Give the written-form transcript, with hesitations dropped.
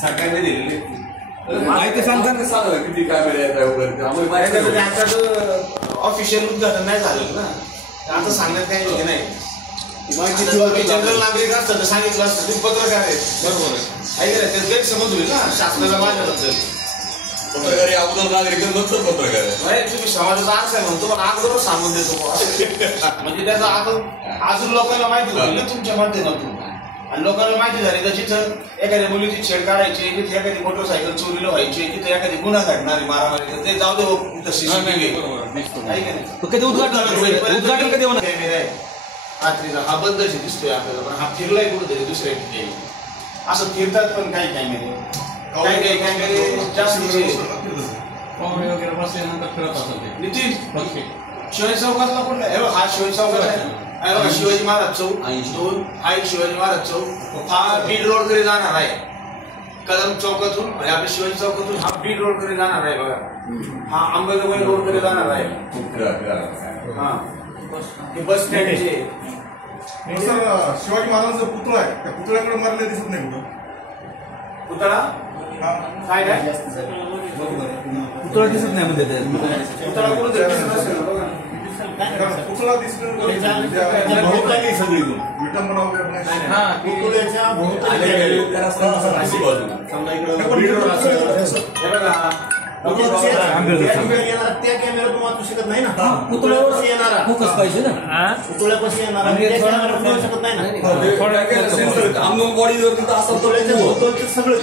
सरकारने दिलेले माहिती सांगता सांगा किती कॅमेरे आहेत वगैरे ऑफिशियल उद्घाटन नाही झालं ना, आता सांगण्यात काही हे नाही. जनरल नागरिक असतं तर सांगितलं असतं, तुम्ही पत्रकार आहेत बरोबर आहे का, ते गैरसमज होईल ना शासनाला माझ्याबद्दल. पत्रकार अगोदर नागरिक नंतर पत्रकार आहे. तुम्ही समाजाचा अर्थ आहे म्हणून तुम्हाला अगोदरच सांगून देतो म्हणजे त्याचा अजून लोकांना माहिती होईल ना तुमच्या माध्यमातून. आणि लोकांना माहिती झाली तर जिथं एखाद्या मुलीची छेड काढायची, जिथे एखादी मोटरसायकल चोरीला व्हायची, जिथे एखादी गुन्हा घडणारी मारामारी ते जाऊ दे उद्घाटन कधी होणार. कॅमेरा आहे रात्रीचा, हा बंदच दिसतोय आपल्याला, पण हा फिरलाय कुठेतरी दुसऱ्या ठिकाणी. असं फिरतात पण काही कॅमेरे, काही कॅमेरे जास्तीचे वगैरे बसल्यानंतर फिरत असेल ते. नितीन शिवाजी चौकातला कुठला आहे? हा शिवाजी चौकात आहे, शिवाजी महाराज चौक 2 हा एक शिवाजी महाराज चौक. हा बीड रोड कडे जाणार आहे, कदम चौकातून आपल्या शिवाजी चौकातून हा बीड रोड कडे जाणार आहे बघा. हा अंबाजोगाई रोड कडे जाणार आहे. हा हे बस स्टँड आहे. शिवाजी महाराजांचा पुतळा आहे, त्या पुतळ्याकडे मारले दिसत नाही कुठं. पुतळा काय काय पुतळा दिसत नाही म्हणजे पुतळा कुठं दिसत नसेल बघा. पुतळा दिसतो सगळी विटंबना वगैरे नाही. त्या कॅमेऱ्यातून वाचू शकत नाही ना, पुतळ्यावर येणारा फोकस पाहिजे ना, पुतळ्यापासून येणारा शकत नाही ना, बॉडी सगळं